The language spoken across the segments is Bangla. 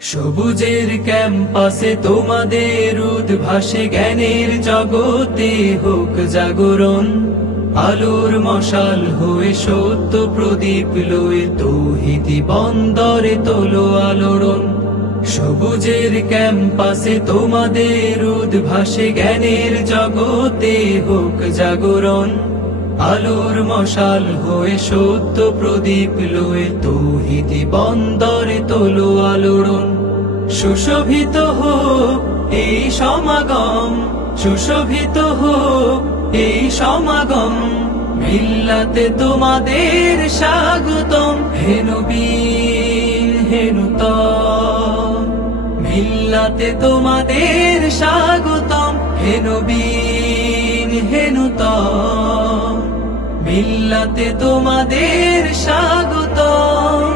সবুজের ক্যাম্পাসে তোমাদের উদ্ভাসে জ্ঞানের জগতে হোক জাগরণ। আলোর মশাল হয়ে সত্য প্রদীপ লয়ে তৌহিদি বন্দরে তোলো আলোড়ন। সবুজের ক্যাম্পাসে তোমাদের উদ্ভাসে জ্ঞানের জগতে হোক জাগরণ। আলোর মশাল হয়ে সত্য প্রদীপ লয়ে তৌহিদি বন্দরে তোলো আলোড়ন। সুশোভিত হোক এই সমাগম, সুশোভিত হোক এই সমাগম। মিল্লাতে তোমাদের স্বাগতম, হে নবী হে নূতন। মিল্লাতে তোমাদের স্বাগতম, হে নবী হে নূতন। মিল্লাতে তোমাদের স্বাগতম।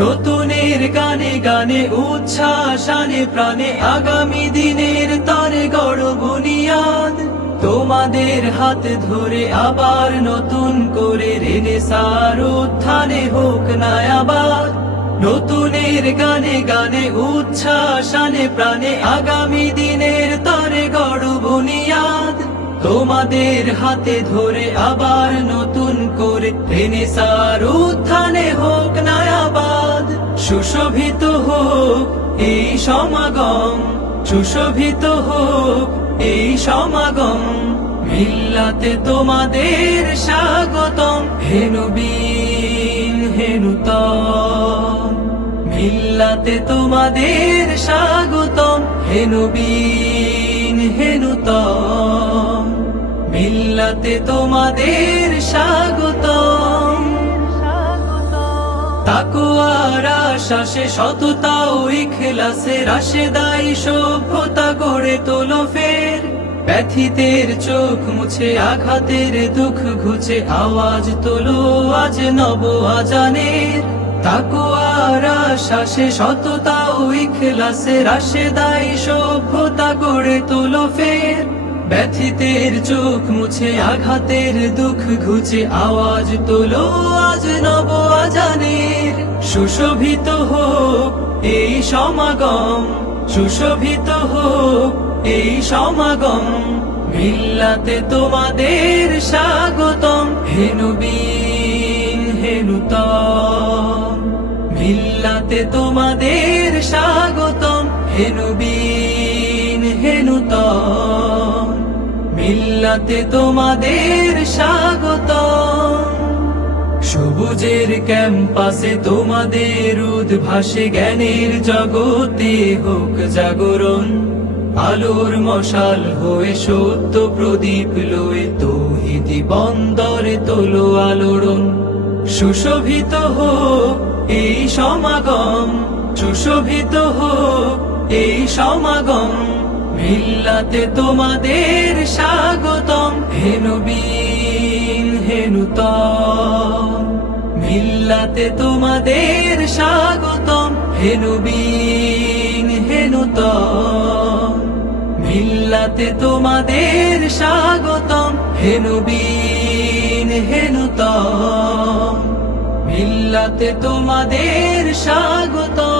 নতুনের গানে গানে উচ্ছ্বাসানে প্রাণে আগামী দিনের তরে গড় বুনিয়াদ। তোমাদের হাত ধরে আবার নতুন করে রেনেসাঁর উত্থানে হোক না আবার। নতুনের গানে গানে উচ্ছ্বাসানে প্রাণে আগামী দিনের তরে গড় বুনিয়াদ। তোমাদের হাতে ধরে আবার নতুন করে রেনেসাঁর উত্থানে হোক না আবাদ। সুশোভিত হোক এই সমাগম, সুশোভিত হোক এই সমাগম। মিল্লাতে তোমাদের স্বাগতম, হে নবী হে নূতন। মিল্লাতে তোমাদের স্বাগতম, হে নবী হে নূতন। মিল্লাতে তোমাদের স্বাগতম। তাকওয়ার আশ্বাসে সততা ও ইখলাসে রাশেদাই সভ্যতা গড়ে তোলো ফের। ব্যথিতের চোখ মুছে আঘাতের দুঃখ ঘুচে আওয়াজ তোলো আজ নব আজানের। তাকওয়ার আশ্বাসে সততা ও ইখলাসে রাশেদাই সভ্যতা গড়ে তোলো ফের। ব্যথিতের চোখ মুছে আঘাতের দুঃখ ঘুচে আওয়াজ তোলো আজ নব আজানের। সুশোভিত হোক এই সমাগম, সুশোভিত হোক এই সমাগম। মিল্লাতে তোমাদের স্বাগতম, হে নবী হে নূতন। মিল্লাতে তোমাদের স্বাগতম, হে নবী হে নূতন। মিল্লাতে তোমাদের স্বাগতম। সবুজের ক্যাম্পাসে তোমাদের উদ্ভাসে জ্ঞানের জগতে হোক জাগরণ। আলোর মশাল হয়ে সত্য প্রদীপ লয়ে তৌহিদি বন্দরে তোলো আলোড়ন। সুশোভিত হোক এই সমাগম, সুশোভিত হোক এই সমাগম। মিল্লাতে তোমাদের স্বাগতম, হে নবী হে নূতন। মিল্লাতে তোমাদের স্বাগতম, হে নবী হে নূতন। মিল্লাতে তোমাদের স্বাগতম, হে নবী হে নূতন। মিল্লাতে তোমাদের স্বাগতম।